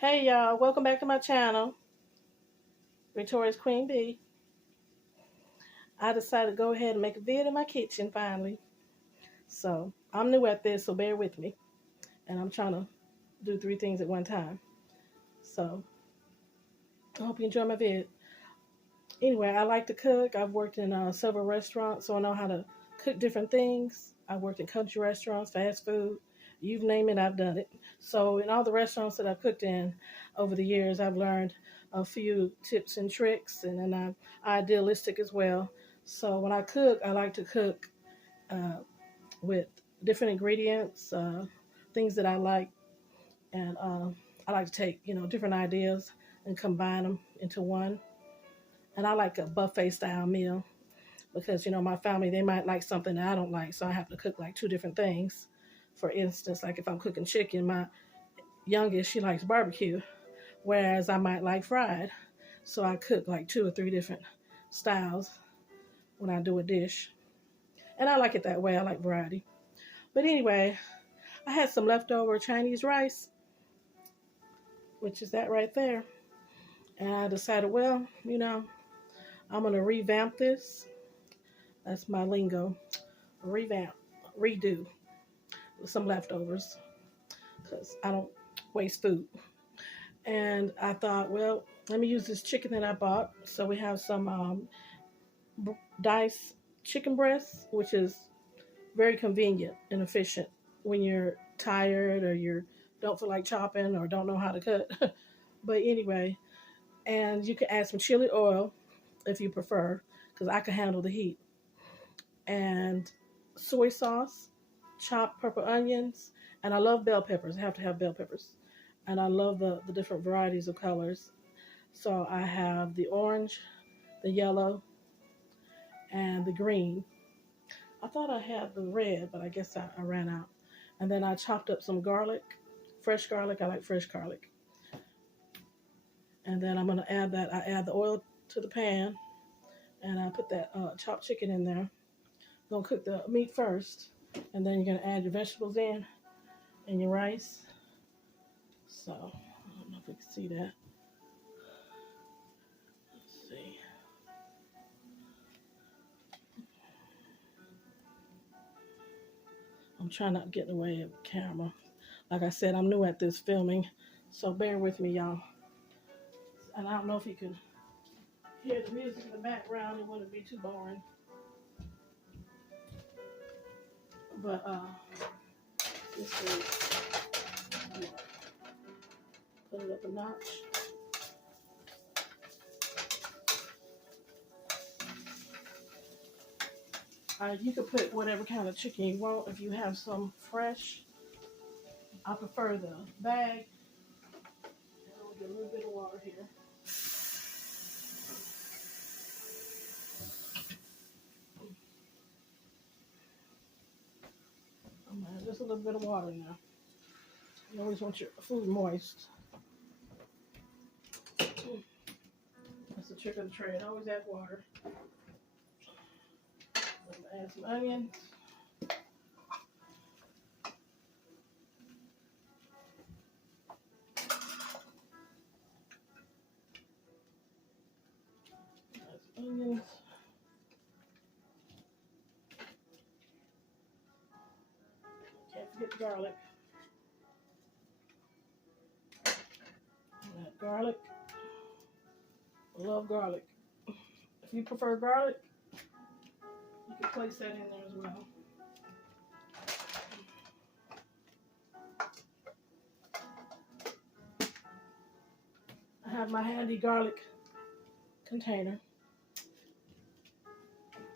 Hey y'all, welcome back to my channel, Victoria's Queen Bee. I decided to go ahead and make a vid in my kitchen finally. So I'm new at this, so bear with me. And I'm trying to do 3 things at one time. So I hope you enjoy my vid. Anyway, I like to cook. I've worked in several restaurants, so I know how to cook different things. I've worked in country restaurants, fast food, you name it, I've done it. So in all the restaurants that I've cooked in over the years, I've learned a few tips and tricks, and then I'm idealistic as well. So when I cook, I like to cook uh, with different ingredients, things that I like, and I like to take different ideas and combine them into one. And I like a buffet style meal because my family, they might like something that I don't like, so I have to cook like 2 different things. For instance, like if I'm cooking chicken, my youngest, she likes barbecue, whereas I might like fried. So I cook like 2 or 3 different styles when I do a dish. And I like it that way. I like variety. But anyway, I had some leftover Chinese rice, which is that right there. And I decided, well, I'm going to revamp this. That's my lingo. Revamp, redo with some leftovers because I don't waste food. And I thought, well, let me use this chicken that I bought. So we have some diced chicken breasts, which is very convenient and efficient when you're tired or you don't feel like chopping or don't know how to cut. But anyway, and you can add some chili oil if you prefer, because I can handle the heat. And soy sauce, chopped purple onions, and I love bell peppers. I have to have bell peppers. And I love the different varieties of colors. So I have the orange, the yellow, and the green. I thought I had the red, but I guess I ran out. And then I chopped up some garlic, fresh garlic. I like fresh garlic. And then I'm going to add that. I add the oil to the pan, and I put that chopped chicken in there. I'm going to cook the meat first, and then you're going to add your vegetables in and your rice. So, I don't know if we can see that. Let's see. I'm trying not to get in the way of the camera. Like I said, I'm new at this filming, so bear with me, y'all. And I don't know if you can hear the music in the background. It wouldn't be too boring. But this is, put it up a notch. You can put whatever kind of chicken you want. If you have some fresh, I prefer the bag. And I'll get a little bit of water here. I'm gonna add just a little bit of water now. You always want your food moist. That's the trick of the trade. Always add water. Add some onions. Add some onions. Can't forget the garlic. Add garlic. I love garlic. If you prefer garlic, you can place that in there as well. I have my handy garlic container.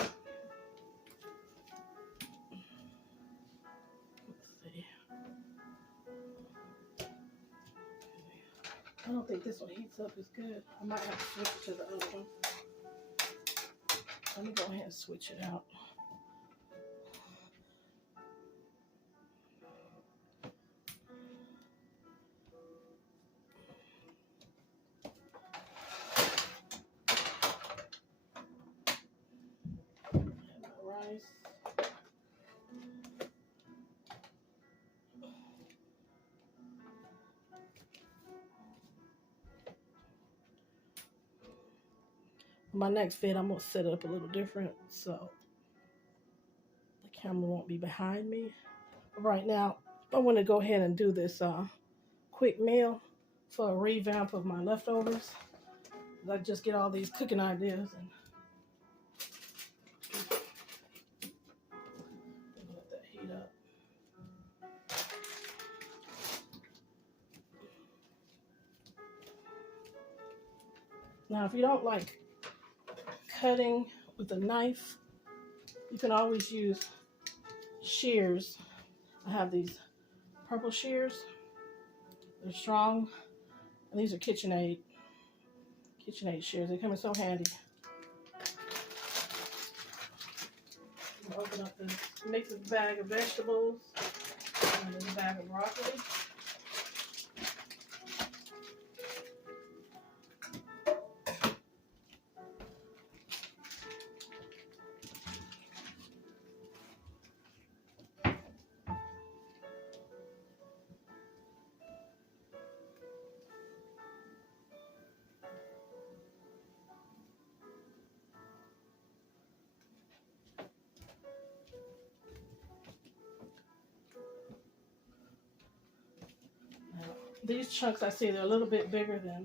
Let's see. I don't think this one heats up as good. I might have to switch it to the other one. Let me go ahead and switch it out. Rice. My next vid, I'm going to set it up a little different so the camera won't be behind me. Right now, I want to go ahead and do this quick meal for a revamp of my leftovers. I just get all these cooking ideas and let that heat up. Now, if you don't like cutting with a knife, you can always use shears. I have these purple shears. They're strong, and these are KitchenAid shears. They come in so handy. I'm gonna open up this mixed bag of vegetables and this bag of broccoli. These chunks I see, they're a little bit bigger than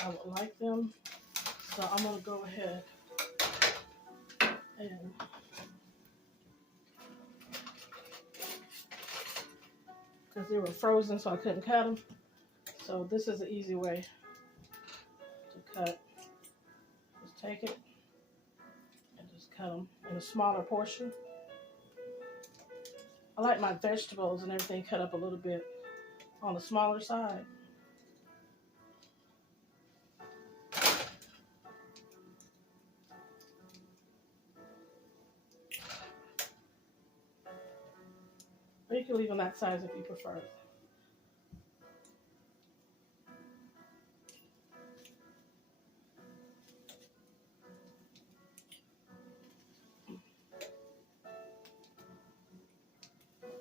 I would like them. So I'm going to go ahead and because they were frozen so I couldn't cut them. So this is an easy way to cut. Just take it and just cut them in a smaller portion. I like my vegetables and everything cut up a little bit on the smaller side. Or you can leave them that size if you prefer.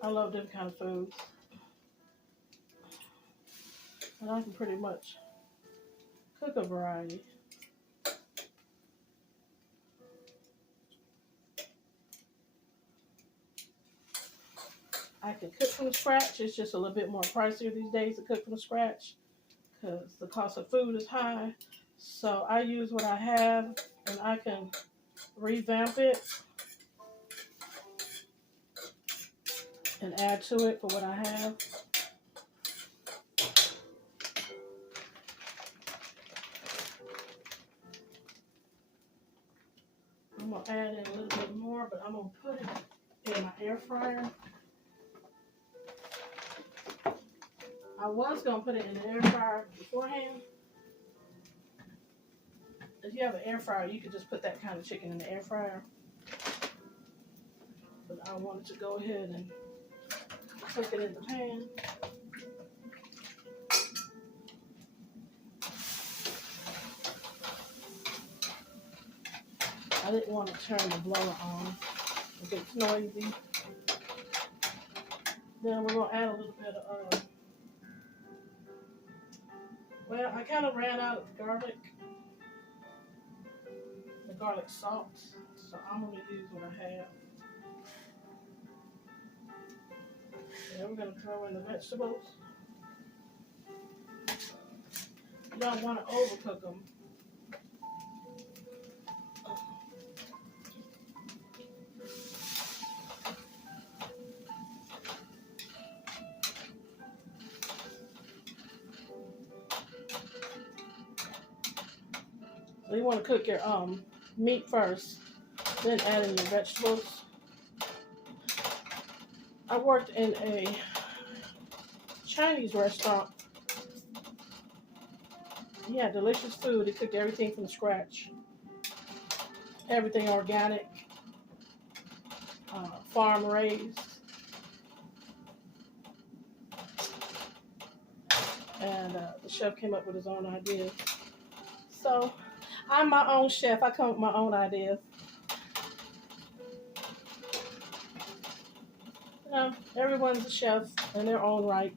I love different kind of foods. And I can pretty much cook a variety. I can cook from scratch. It's just a little bit more pricier these days to cook from scratch because the cost of food is high. So I use what I have and I can revamp it and add to it for what I have. I'm going to add in a little bit more, but I'm going to put it in my air fryer. I was going to put it in the air fryer beforehand. If you have an air fryer, you could just put that kind of chicken in the air fryer. But I wanted to go ahead and cook it in the pan. I didn't want to turn the blower on. It gets noisy. Then we're going to add a little bit of, well, I kind of ran out of garlic. The garlic salt. So I'm going to use what I have. Then we're going to throw in the vegetables. You don't want to overcook them. So you want to cook your meat first, then add in your vegetables. I worked in a Chinese restaurant. He had delicious food. He cooked everything from scratch. Everything organic, farm raised. And the chef came up with his own ideas. So I'm my own chef. I come up with my own ideas. You know, everyone's a chef in their own right.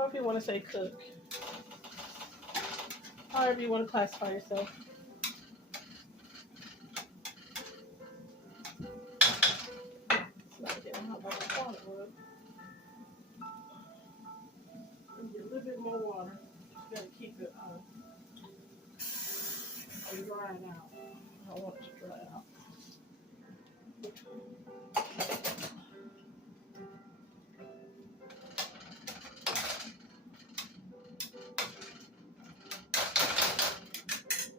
or if you want to say cook, however you want to classify yourself. It's not getting hot like I thought it would. Get a little bit more water. You gotta keep it drying out. I don't want it to dry out. I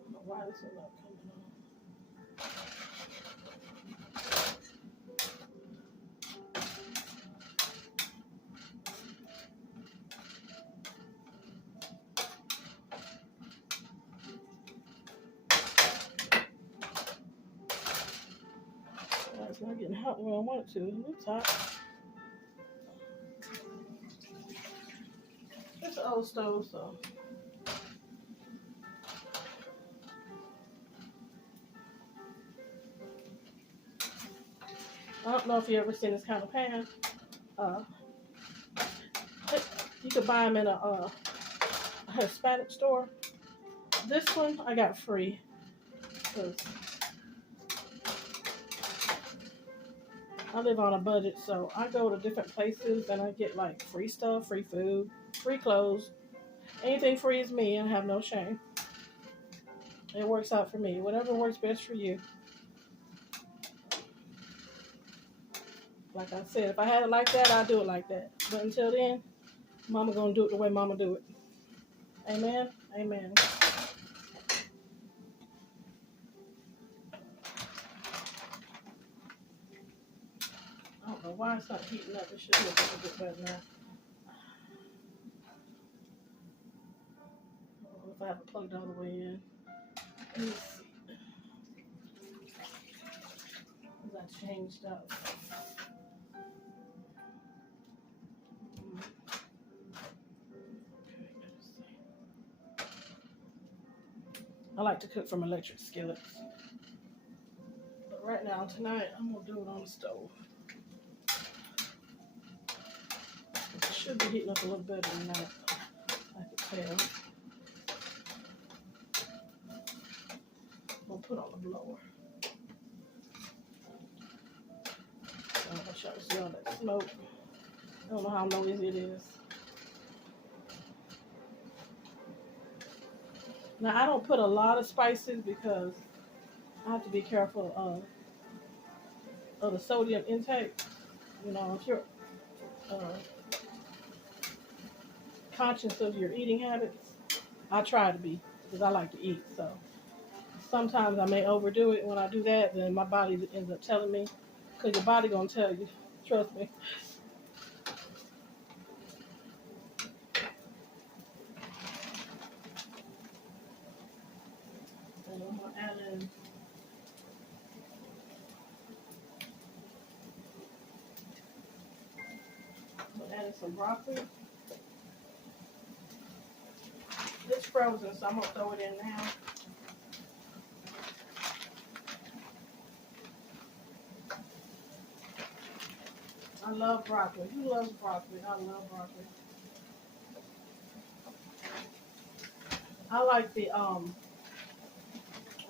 don't know why this is not coming on. It's not getting hot when I want it to. It's hot. It's an old stove, so. I don't know if you ever seen this kind of pan. You could buy them in a Hispanic store. This one I got free. Cause I live on a budget, so I go to different places and I get like free stuff, free food, free clothes. Anything free is me, and I have no shame. It works out for me. Whatever works best for you. Like I said, if I had it like that, I'd do it like that. But until then, Mama gonna do it the way Mama do it. Amen? Amen. I don't know why it's not heating up. It should look a little bit better now. I don't know if I have it plugged all the way in. Let me see. Because I changed up. I like to cook from electric skillets. But right now, tonight, I'm going to do it on the stove. It should be heating up a little better than that, I can tell. I'm going to put on the blower. I wish y'all could see all that smoke. I don't know how noisy it is. Now, I don't put a lot of spices because I have to be careful of the sodium intake. You know, if you're conscious of your eating habits, I try to be because I like to eat. So sometimes I may overdo it. When I do that, then my body ends up telling me, because your body gonna tell you. Trust me. And I'm gonna add in some broccoli. It's frozen, so I'm gonna throw it in now. I love broccoli. Who loves broccoli? I love broccoli. I like the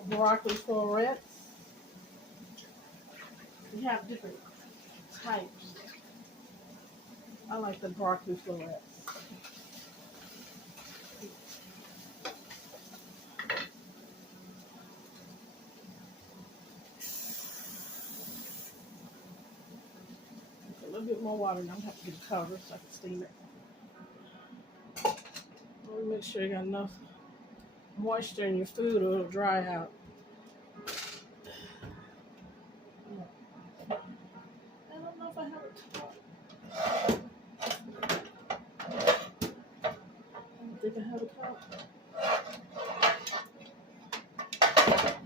broccoli florets. We have different types. I like the broccoli florets. A little bit more water, and I'm gonna have to get a cover so I can steam it. Let me make sure you got enough moisture in your food or it'll dry out. I don't know if I have a top. I don't think I have a top.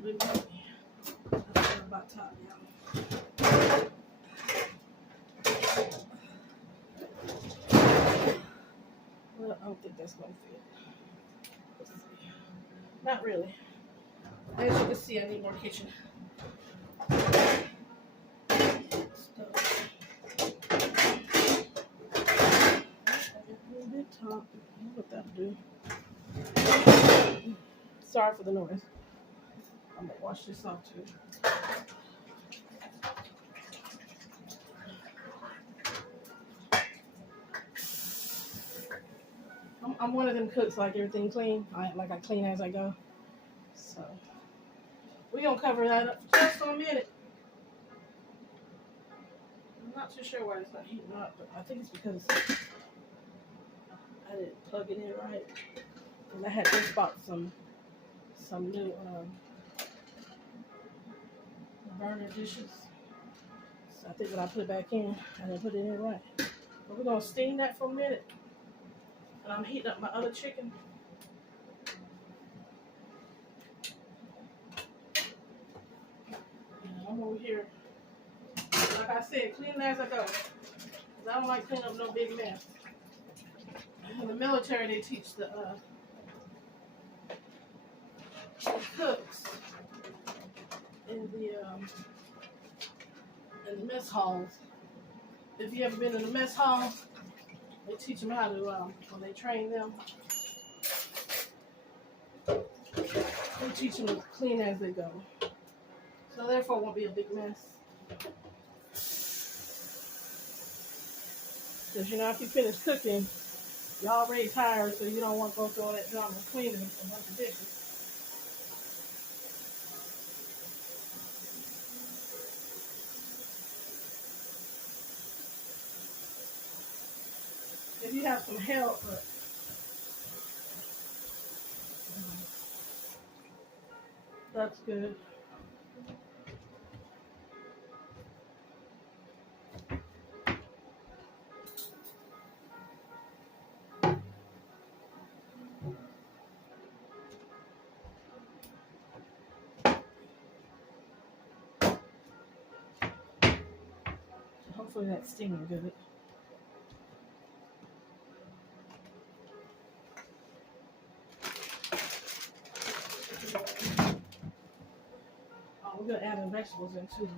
Let me see. I don't know about top now. Well, I don't think that's going to fit. Let's see. Not really. As you can see, I need more kitchen stuff. A little bit top. I don't know what that'll do. Sorry for the noise. I'm gonna wash this off too. I'm one of them cooks like everything clean. I clean as I go. So we're gonna cover that up for just for a minute. I'm not too sure why it's not heating up, but I think it's because I didn't plug it in right. And I had just bought some new burner dishes. So I think when I put it back in, I didn't put it in right. But we're gonna steam that for a minute. And I'm heating up my other chicken. And I'm over here, like I said, cleaning as I go. 'Cause I don't like cleaning up no big mess. In the military, they teach the cooks in the mess halls. If you ever been in a mess hall, they teach them how to, when they train them, they teach them to clean as they go. So therefore, it won't be a big mess. Because, you know, if you finish cooking, you're already tired, so you don't want to go through all that drama cleaning a bunch of dishes. If you have some help, but that's good. Hopefully that's steaming good. Oh, we're gonna add in vegetables in too.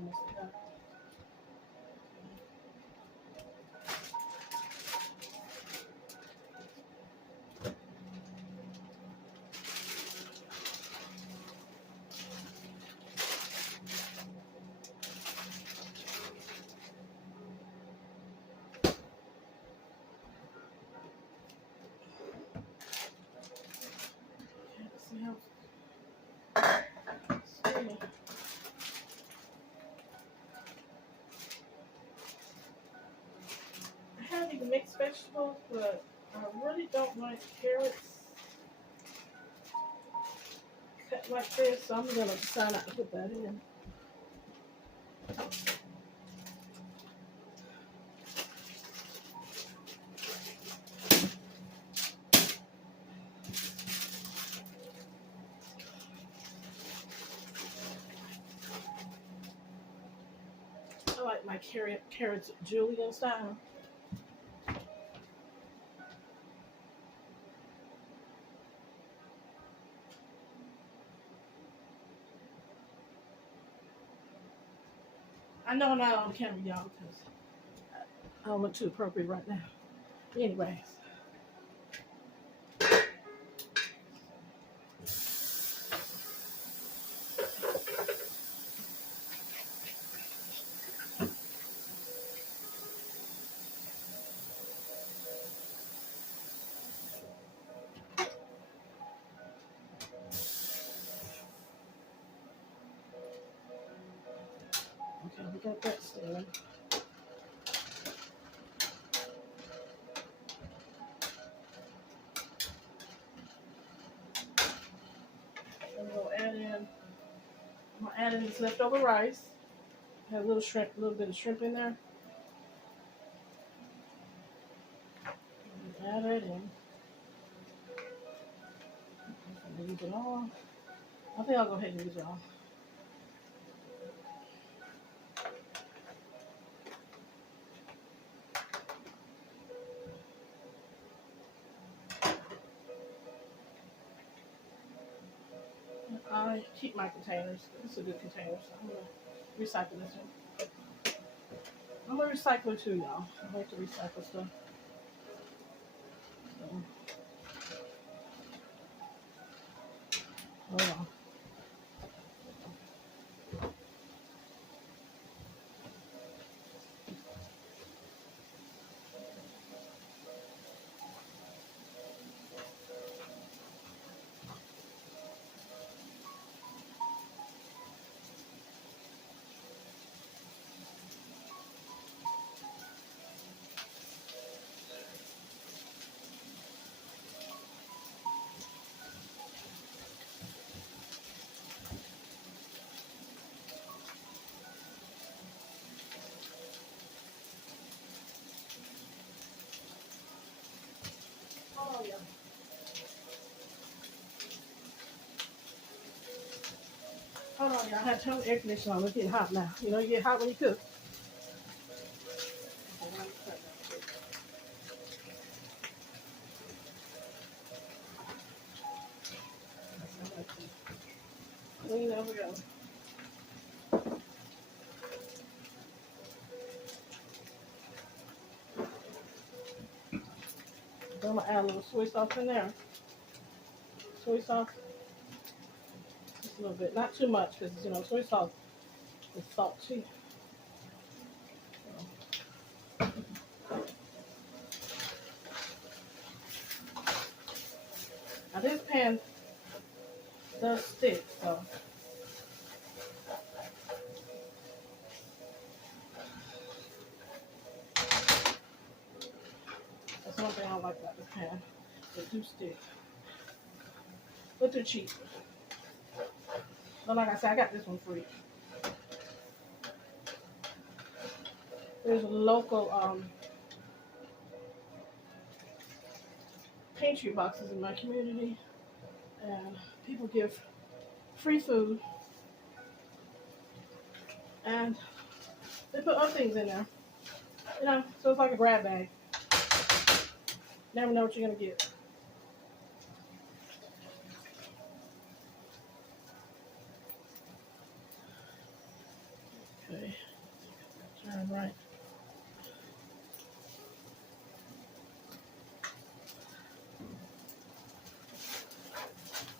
See how steaming. I have even mixed vegetables, but I really don't like carrots cut like this, so I'm gonna decide not to put that in. I like my carrots julienne style. I know I'm not on camera, y'all, because I don't look too appropriate right now. Anyways. Okay, we got that steaming. I'm gonna add in this leftover rice. Have a little bit of shrimp in there. Add it in. Use it all. I think I'll go ahead and use it all. I keep my containers. This is a good container, so I'm gonna recycle this one. I'm a recycler too, y'all. I like to recycle stuff. So Hold on. Oh, yeah. Hold on, y'all. I had to turn the air conditioner on. It's getting hot now. You know, you get hot when you cook. Clean over go. I'm going to add a little soy sauce in there. Soy sauce. Just a little bit. Not too much because, you know, soy sauce is salty. Now this pan does stick, so that's one thing I like about this pan. It do stick. But they're cheap. But like I said, I got this one free. There's a local pantry boxes in my community, and people give free food, and they put other things in there. You know, so it's like a grab bag. Never know what you're gonna get. Okay, turn right.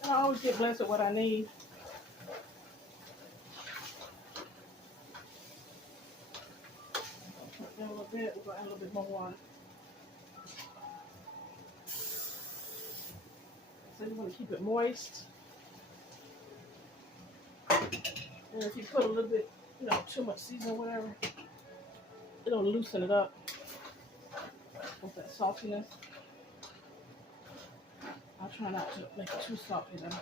I always get blessed with what I need. In a little bit, we're gonna add a little bit more water. So you want to keep it moist. And if you put a little bit, you know, too much seasoning or whatever, it'll loosen it up with that saltiness. I try not to make it too salty though.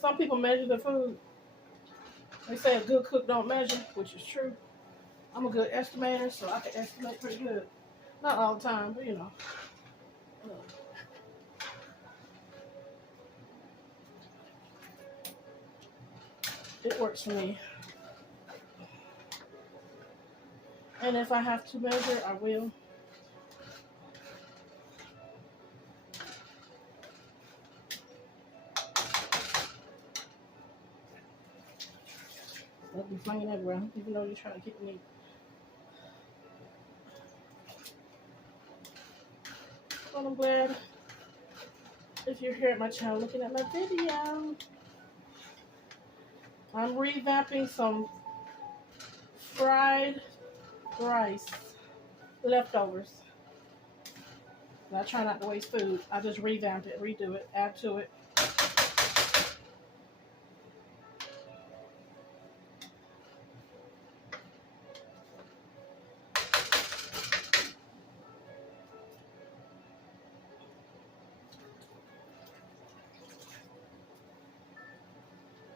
Some people measure their food. They say a good cook don't measure, which is true. I'm a good estimator, so I can estimate pretty good. Not all the time, but you know. It works for me. And if I have to measure, I will. I'll be flinging everywhere, even though you're trying to keep me. Well, I'm glad if you're here at my channel looking at my video. I'm revamping some fried rice leftovers. I try not to waste food. I just revamp it, redo it, add to it.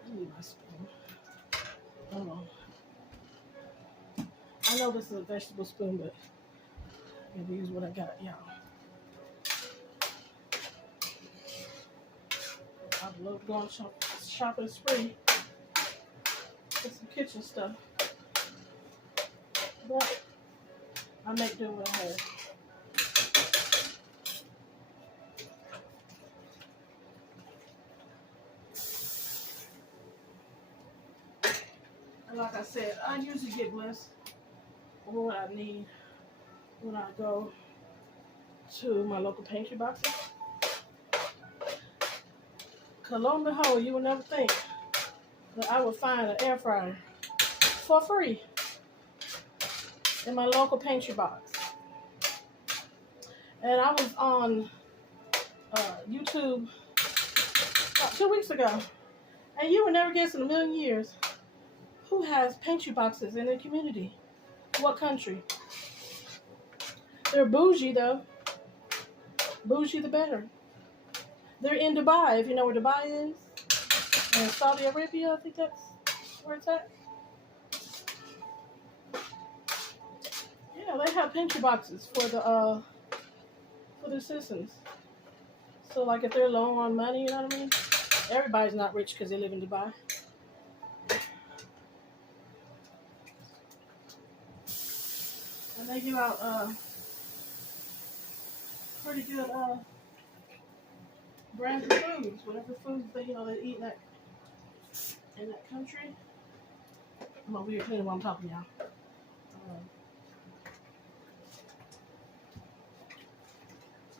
I need my spoon. Hold on. I know this is a vegetable spoon, but I'm gonna use what I got, y'all. I love going shopping spree for some kitchen stuff, but I make do what I have. And like I said, I usually get blessed with what I need when I go to my local pantry boxes. lo and behold, you would never think that I would find an air fryer for free in my local pantry box. And I was on YouTube about 2 weeks ago, and you would never guess in a million years who has pantry boxes in their community. What country? They're bougie though. Bougie the better. They're in Dubai, if you know where Dubai is. And Saudi Arabia, I think that's where it's at. Yeah, they have pantry boxes for their citizens. So like if they're low on money, you know what I mean? Everybody's not rich because they live in Dubai. And they give out pretty good brands of foods, whatever foods they they eat in that country. I'm over here cleaning while I'm talking, y'all.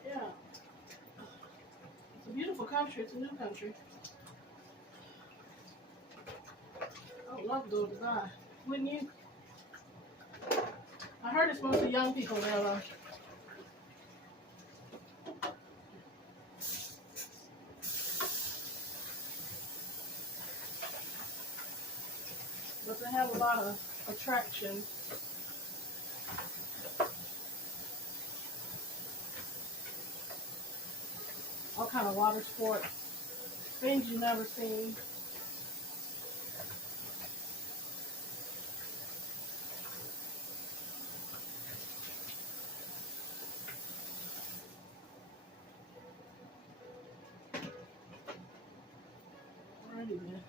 Yeah, it's a beautiful country. It's a new country. I would love to go to Dubai, wouldn't you? I heard it's mostly young people there though. But they have a lot of attractions. All kind of water sports. Things you've never seen. Alrighty then.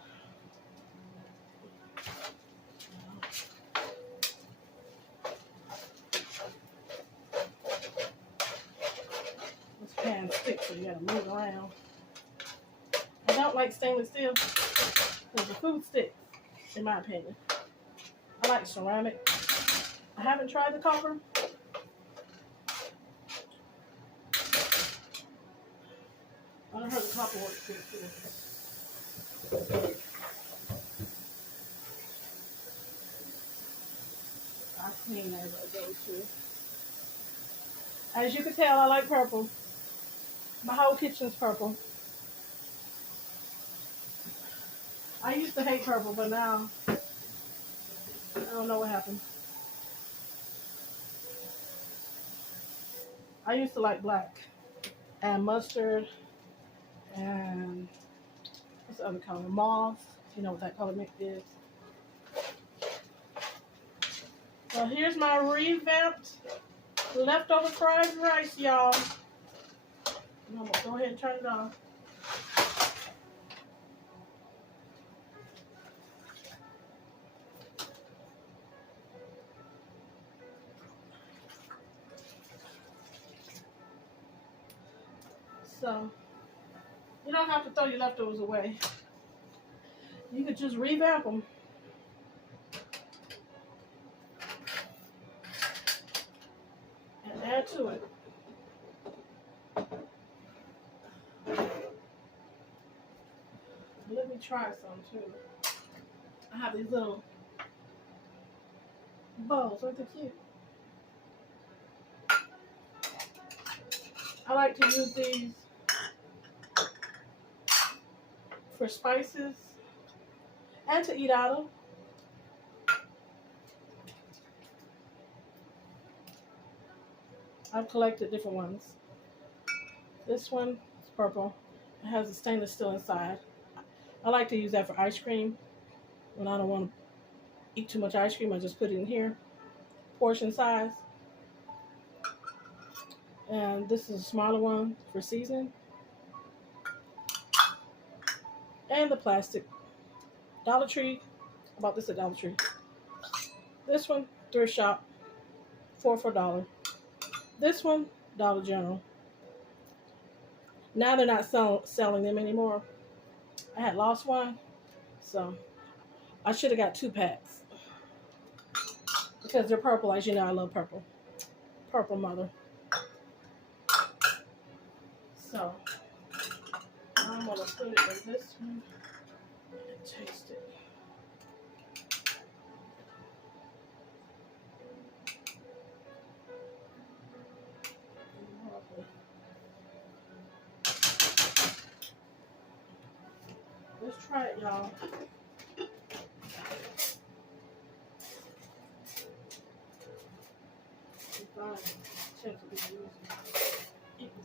Pan sticks, so you gotta move around. I don't like stainless steel because the food sticks, in my opinion. I like ceramic. I haven't tried the copper. I heard the copper works good too. I clean as I go too. As you can tell, I like purple. My whole kitchen's purple. I used to hate purple, but now I don't know what happened. I used to like black and mustard and what's the other color? Mauve. You know what that color mix is. Well, here's my revamped leftover fried rice, y'all. I'm gonna go ahead and turn it on. So, you don't have to throw your leftovers away. You could just revamp them. And add to it. Let me try some too. I have these little bowls. Aren't they cute? I like to use these for spices and to eat out of. I've collected different ones. This one is purple. It has a stainless steel inside. I like to use that for ice cream. When I don't want to eat too much ice cream, I just put it in here. Portion size. And this is a smaller one for seasoning. And the plastic. Dollar Tree. I bought this at Dollar Tree. This one, thrift shop. 4 for $1. This one, Dollar General. Now they're not selling them anymore. I had lost one, so I should have got 2 packs. Because they're purple, as you know, I love purple. Purple mother. So, I'm going to gonna put it in this one and taste it. Let's try it, y'all.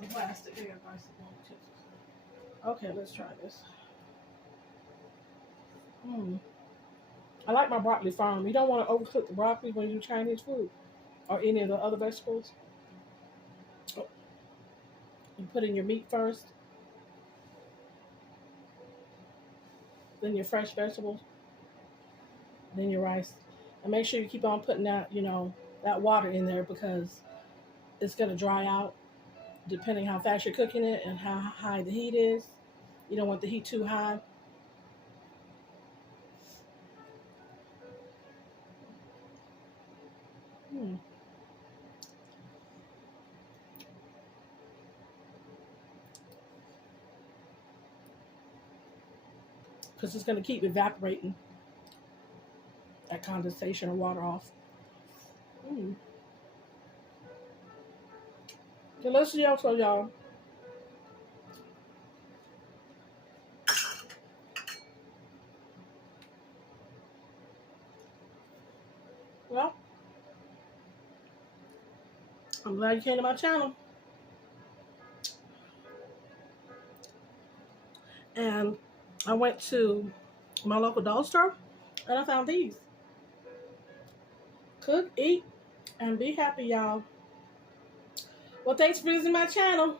The plastic there, okay, let's try this. I like my broccoli firm. You don't want to overcook the broccoli when you do Chinese food or any of the other vegetables. You put in your meat first, then your fresh vegetables, then your rice. And make sure you keep on putting that, that water in there because it's going to dry out depending how fast you're cooking it and how high the heat is. You don't want the heat too high. Because it's going to keep evaporating that condensation or water off. Delicious, y'all. Well, I'm glad you came to my channel. And I went to my local dollar store and I found these. Cook, eat, and be happy, y'all. Well, thanks for visiting my channel.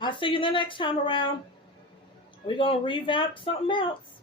I'll see you the next time around. We're going to revamp something else.